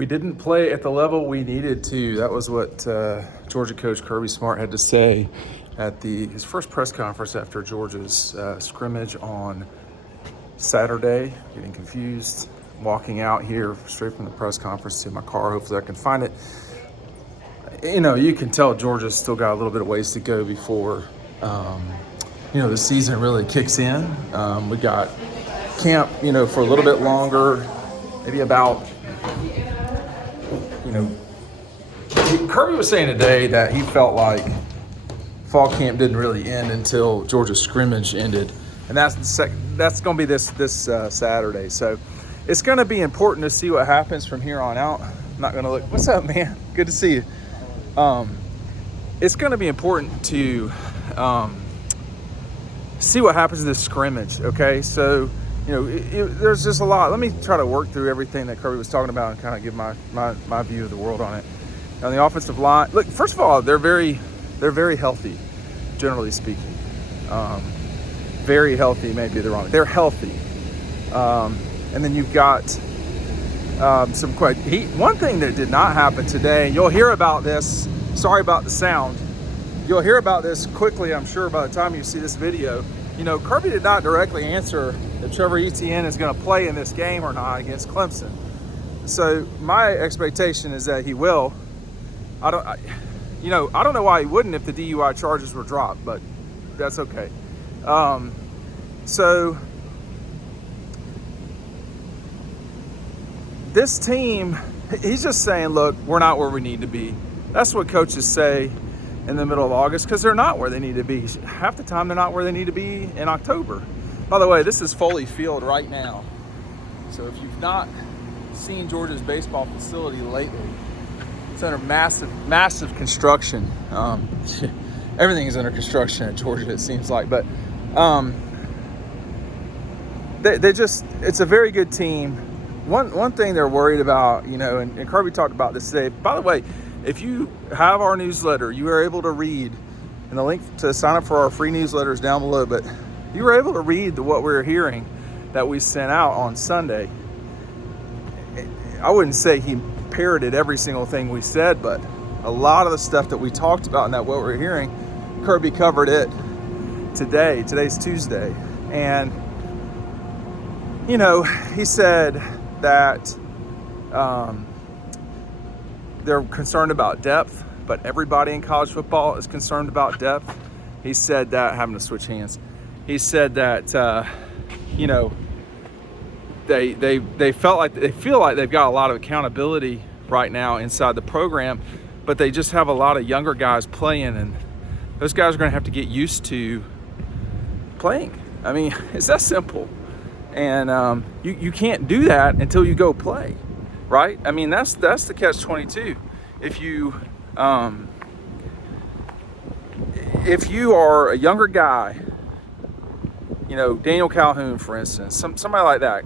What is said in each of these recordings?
We didn't play at the level we needed to. That was what Georgia coach Kirby Smart had to say at his first press conference after Georgia's scrimmage on Saturday. Getting confused, walking out here straight from the press conference to my car. Hopefully I can find it. You know, you can tell Georgia's still got a little bit of ways to go before, the season really kicks in. We got camp, for a little bit longer, maybe about, Kirby was saying today that he felt like fall camp didn't really end until Georgia's scrimmage ended. And that's going to be this Saturday. So it's going to be important to see what happens from here on out. I'm not going to look. What's up, man? Good to see you. It's going to be important to see what happens in this scrimmage, okay? So, there's just a lot. Let me try to work through everything that Kirby was talking about and kind of give my view of the world on it. On the offensive line, look, first of all, they're very healthy, generally speaking. Very healthy, maybe they're wrong. They're healthy. And then you've got some quite heat. One thing that did not happen today, and you'll hear about this, sorry about the sound, you'll hear about this quickly, I'm sure, by the time you see this video. Kirby did not directly answer if Trevor Etienne is going to play in this game or not against Clemson. So my expectation is that he will. I don't know why he wouldn't if the DUI charges were dropped, but that's okay. So this team, he's just saying, look, we're not where we need to be. That's what coaches say in the middle of August, because they're not where they need to be. Half the time they're not where they need to be in October. By the way, this is Foley Field right now. So if you've not seen Georgia's baseball facility lately, it's under massive construction. Everything is under construction at Georgia, it seems like. But it's a very good team. One thing they're worried about, and Kirby talked about this today. By the way, if you have our newsletter, you are able to read, and the link to sign up for our free newsletter is down below, but you were able to read what we were hearing that we sent out on Sunday. I wouldn't say he parroted every single thing we said, but a lot of the stuff that we talked about and that what we're hearing, Kirby covered it today. Today's Tuesday. And, he said that they're concerned about depth, but everybody in college football is concerned about depth. He said that, having to switch hands. He said that, they feel like they've got a lot of accountability right now inside the program, but they just have a lot of younger guys playing, and those guys are going to have to get used to playing. I mean, it's that simple. And you can't do that until you go play, right? I mean, that's the catch-22. If you are a younger guy, Daniel Calhoun, for instance, somebody like that,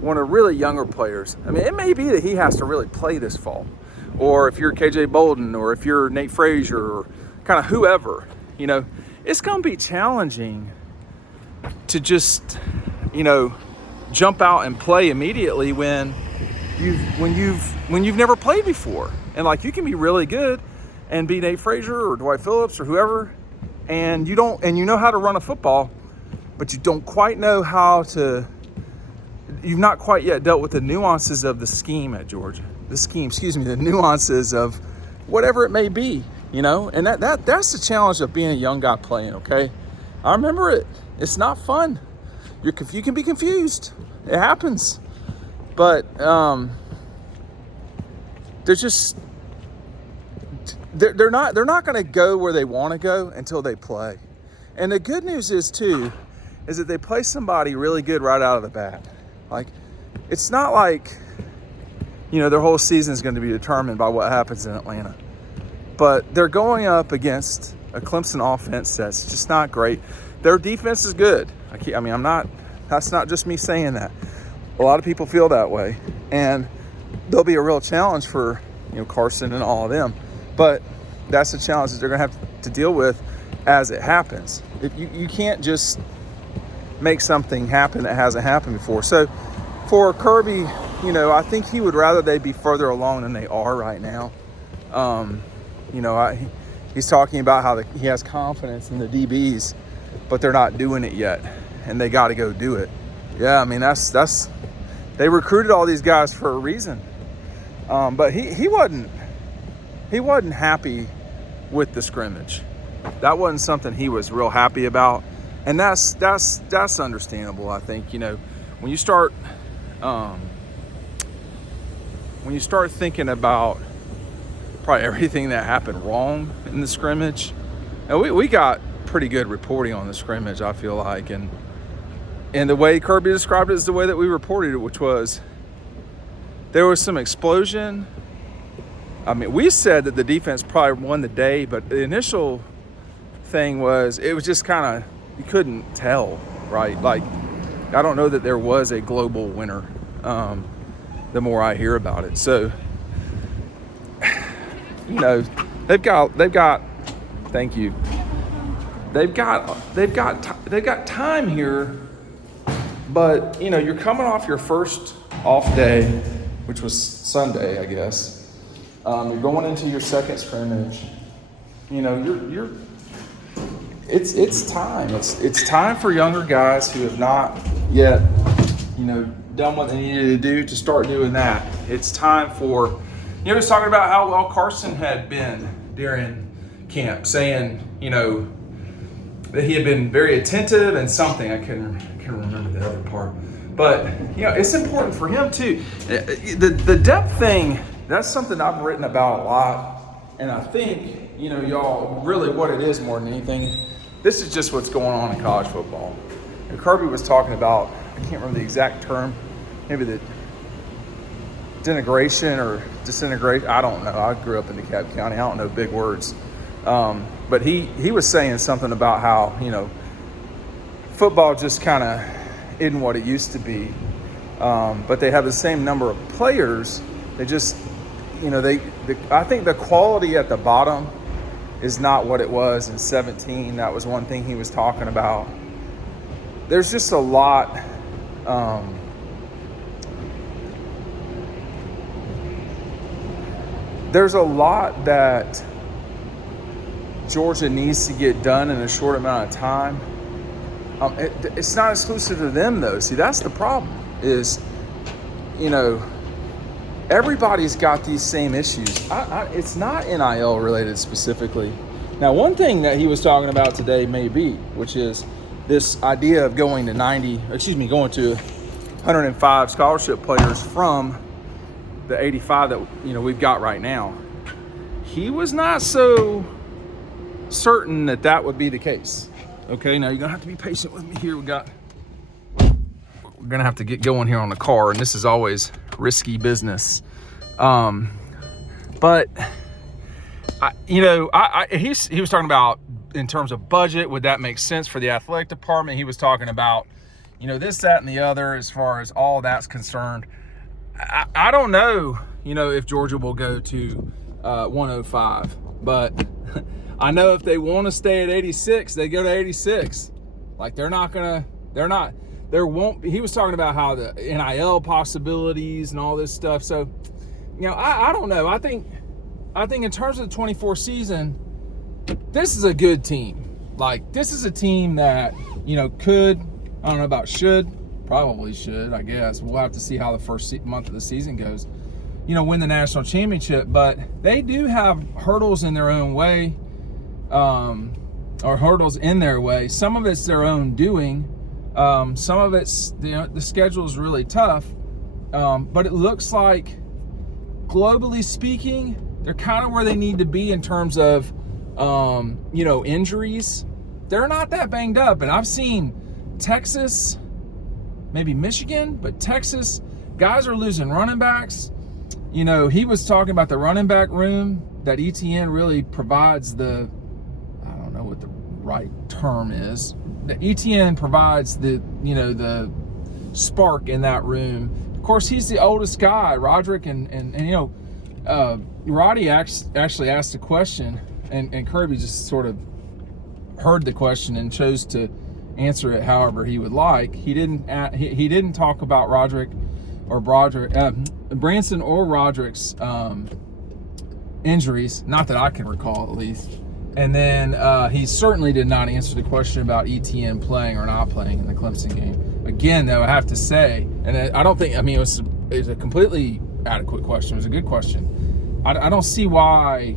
one of the really younger players. I mean, it may be that he has to really play this fall. Or if you're KJ Bolden, or if you're Nate Frazier, or kind of whoever, it's going to be challenging to just, jump out and play immediately when you've never played before. And like, you can be really good and be Nate Frazier or Dwight Phillips or whoever, and you know how to run a football, but you don't quite know you've not quite yet dealt with the nuances of the scheme at Georgia. The nuances of whatever it may be, and that's the challenge of being a young guy playing, okay? I remember it. It's not fun. You can be confused. It happens. But they're not going to go where they want to go until they play. And the good news is too, is that they play somebody really good right out of the bat. Like, it's not like, their whole season is going to be determined by what happens in Atlanta. But they're going up against a Clemson offense that's just not great. Their defense is good. That's not just me saying that. A lot of people feel that way. And there'll be a real challenge for, Carson and all of them. But that's the challenge that they're going to have to deal with as it happens. You can't just make something happen that hasn't happened before. So for Kirby, I think he would rather they be further along than they are right now. He's talking about how he has confidence in the DBs, but they're not doing it yet, and they got to go do it. Yeah, I mean, that's they recruited all these guys for a reason. But he wasn't happy with the scrimmage. That wasn't something he was real happy about, and that's understandable. I think when you start thinking about probably everything that happened wrong in the scrimmage, and we got pretty good reporting on the scrimmage, I feel like, and the way Kirby described it is the way that we reported it, which was there was some explosion. I mean, we said that the defense probably won the day, but the initial thing was it was just kind of, you couldn't tell, right? Like, I don't know that there was a global winner the more I hear about it. So, they've got thank you. They've got time here, but you're coming off your first off day, which was Sunday, I guess. You're going into your second scrimmage. It's time. It's time for younger guys who have not yet, done what they needed to do to start doing that. It's time for, he was talking about how well Carson had been during camp, saying, that he had been very attentive and something. I can't remember the other part. But, it's important for him too. The depth thing, that's something I've written about a lot. And I think, y'all, really what it is more than anything, this is just what's going on in college football. And Kirby was talking about, I can't remember the exact term, maybe the denigration or disintegration. I don't know. I grew up in DeKalb County. I don't know big words. But he was saying something about how, football just kind of isn't what it used to be. But they have the same number of players. They just, I think the quality at the bottom is not what it was in 17. That was one thing he was talking about. There's just a lot. There's a lot that Georgia needs to get done in a short amount of time. It's not exclusive to them, though. See, that's the problem is, everybody's got these same issues. It's not NIL related specifically. Now, one thing that he was talking about today may be, which is this idea of going to 105 scholarship players from the 85 that, we've got right now. He was not so certain that would be the case. Okay, now you're gonna have to be patient with me here. We're gonna have to get going here on the car, and this is always risky business. But he was talking about in terms of budget, would that make sense for the athletic department? He was talking about, this, that, and the other as far as all that's concerned. I don't know, if Georgia will go to 105, but I know if they want to stay at 86, they go to 86. Like he was talking about how the NIL possibilities and all this stuff. So, I don't know. I think in terms of the 24 season, this is a good team. Like, this is a team that, could, I don't know about should, probably should, I guess. We'll have to see how the first month of the season goes, win the national championship. But they do have hurdles in their own way. Or hurdles in their way. Some of it's their own doing. Some of it's, the schedule is really tough. But it looks like, globally speaking, they're kind of where they need to be in terms of, injuries. They're not that banged up. And I've seen Texas, maybe Michigan, but Texas, guys are losing running backs. He was talking about the running back room that ETN really provides the, I don't know what the right term is. The ETN provides the spark in that room. Of course, he's the oldest guy, Roderick, and Roddy actually asked a question, and Kirby just sort of heard the question and chose to answer it however he would like. He didn't talk about Roderick or Branson or Roderick's injuries, not that I can recall at least. And then he certainly did not answer the question about ETN playing or not playing in the Clemson game. Again, though, I have to say, and I don't think, I mean, it was a completely adequate question. It was a good question. I don't see why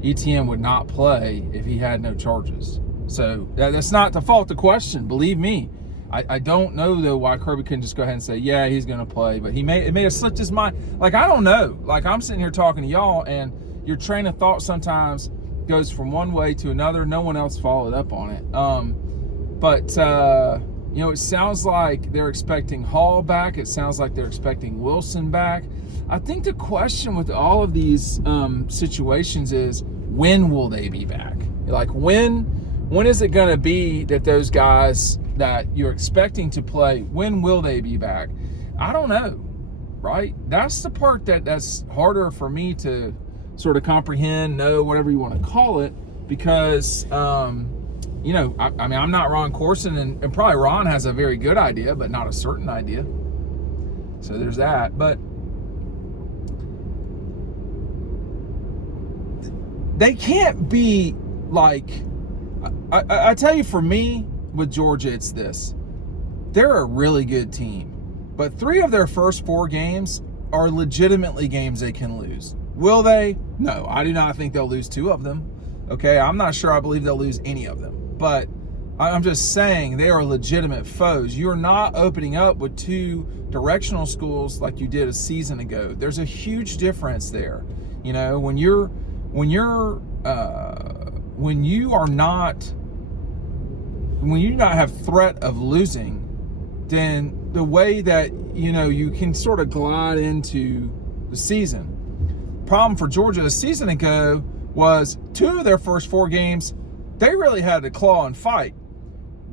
ETN would not play if he had no charges. So that's not to fault the question, believe me. I don't know, though, why Kirby couldn't just go ahead and say, yeah, he's going to play. But it may have slipped his mind. Like, I don't know. Like, I'm sitting here talking to y'all, and your train of thought sometimes goes from one way to another. No one else followed up on it. You know, it sounds like they're expecting Hall back. It sounds like they're expecting Wilson back. I think the question with all of these situations is, when will they be back? Like, when is it going to be that those guys that you're expecting to play, when will they be back? I don't know, right? That's the part that's harder for me to sort of comprehend, know, whatever you want to call it, because, you know, I mean, I'm not Ron Corson, and probably Ron has a very good idea, but not a certain idea. So there's that. But they can't be like, I tell you, for me, with Georgia, it's this. They're a really good team, but 3 of their first 4 games are legitimately games they can lose. Will they? No, I do not think they'll lose 2 of them. Okay, I'm not sure I believe they'll lose any of them. But I'm just saying they are legitimate foes. You're not opening up with 2 directional schools like you did a season ago. There's a huge difference there. You know, when you not have threat of losing, then the way that, you know, you can sort of glide into the season. Problem for Georgia a season ago was 2 of their first 4 games, they really had to claw and fight.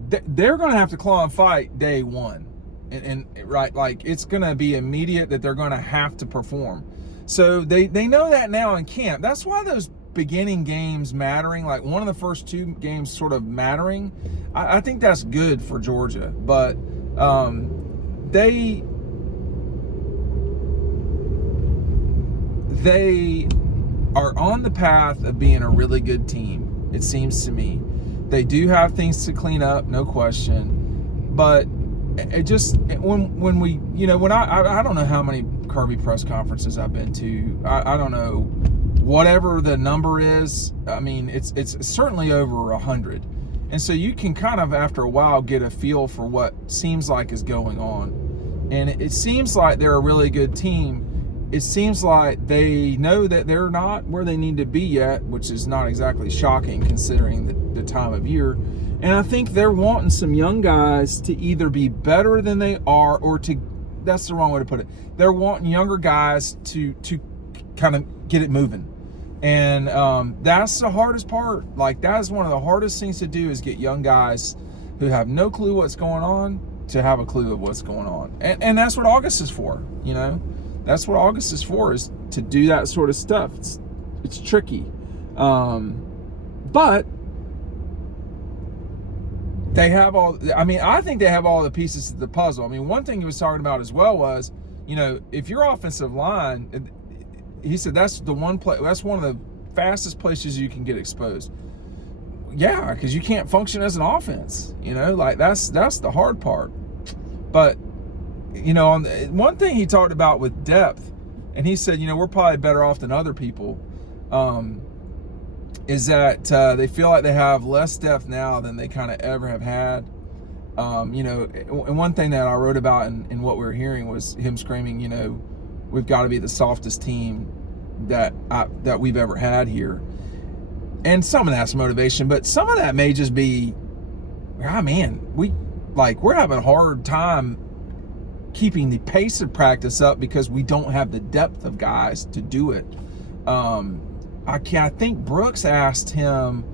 They're going to have to claw and fight day 1. And right, like, it's going to be immediate that they're going to have to perform. So they know that now in camp. That's why those beginning games mattering, like one of the first 2 games sort of mattering, I think that's good for Georgia. But they are on the path of being a really good team, it seems to me. They do have things to clean up, no question. But it just, when we, you know, when I don't know how many Kirby press conferences I've been to. I don't know, whatever the number is. I mean, it's certainly over 100. And so you can kind of, after a while, get a feel for what seems like is going on. And it seems like they're a really good team. It seems like they know that they're not where they need to be yet, which is not exactly shocking considering the time of year. And I think they're wanting some young guys to either be better than they are, or to, that's the wrong way to put it, they're wanting younger guys to kind of get it moving. And that's the hardest part. Like, that is one of the hardest things to do, is get young guys who have no clue what's going on to have a clue of what's going on. And that's what August is for, you know. That's what August is for, is to do that sort of stuff. It's tricky. But they have all, I mean, I think they have all the pieces to the puzzle. I mean, one thing he was talking about as well was, you know, if your offensive line, he said that's the one play, that's one of the fastest places you can get exposed. Yeah, because you can't function as an offense, you know, like that's the hard part. But, you know, one thing he talked about with depth, and he said, you know, we're probably better off than other people, is that they feel like they have less depth now than they kind of ever have had. You know, and one thing that I wrote about in what we were hearing was him screaming, you know, we've got to be the softest team that we've ever had here. And some of that's motivation, but some of that may just be, man, we're having a hard time keeping the pace of practice up because we don't have the depth of guys to do it. I think Brooks asked him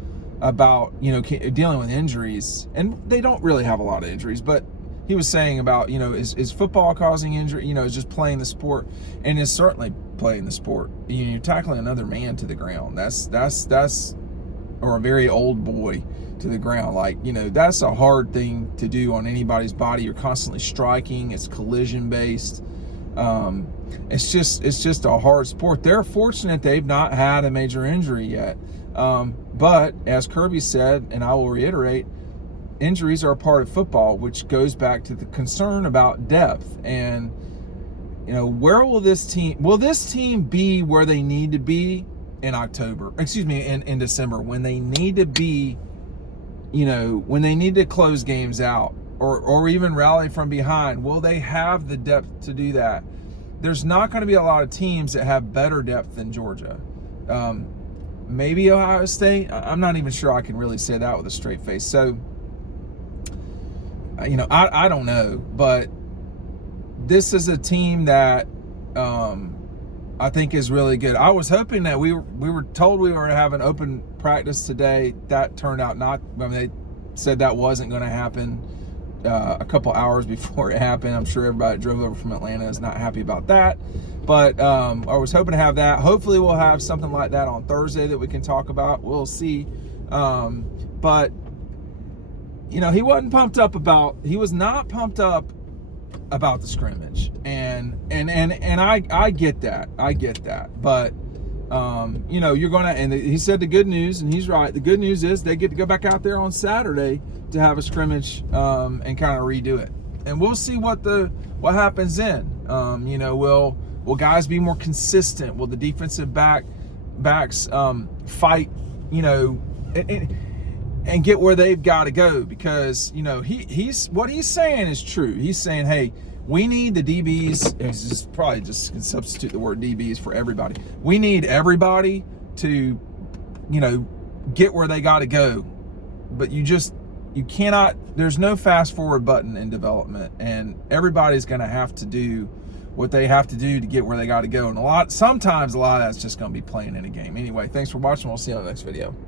about, you know, dealing with injuries, and they don't really have a lot of injuries, but he was saying about, you know, is football causing injury? You know, is just playing the sport, and is certainly playing the sport. You know, you're tackling another man to the ground. That's or a very old boy to the ground. Like, you know, that's a hard thing to do on anybody's body. You're constantly striking. It's collision based. It's just a hard sport. They're fortunate they've not had a major injury yet. But as Kirby said, and I will reiterate, injuries are a part of football, which goes back to the concern about depth. And, where will this team be where they need to be in October? Excuse me, in December, when they need to be, when they need to close games out or even rally from behind? Will they have the depth to do that? There's not going to be a lot of teams that have better depth than Georgia. Maybe Ohio State. I'm not even sure I can really say that with a straight face. So, I don't know, but this is a team that I think is really good. I was hoping that we were told we were to have an open practice today. That turned out not. They said that wasn't going to happen a couple hours before it happened. I'm sure everybody that drove over from Atlanta is not happy about that. But I was hoping to have that. Hopefully we'll have something like that on Thursday that we can talk about. We'll see. But he wasn't pumped up about. He was not pumped up about the scrimmage, and I get that. I get that. But you're gonna. And he said the good news, and he's right. The good news is they get to go back out there on Saturday to have a scrimmage and kind of redo it. And we'll see what happens then. Will guys be more consistent? Will the defensive backs fight? And get where they've got to go, because he's what he's saying is true. He's saying, hey, we need the DBs. It's probably just substitute the word DBs for everybody. We need everybody to get where they got to go, but you cannot. There's no fast forward button in development, and everybody's going to have to do what they have to do to get where they got to go. And sometimes a lot of that's just going to be playing in a game. Anyway, thanks for watching. We'll see you on the next video.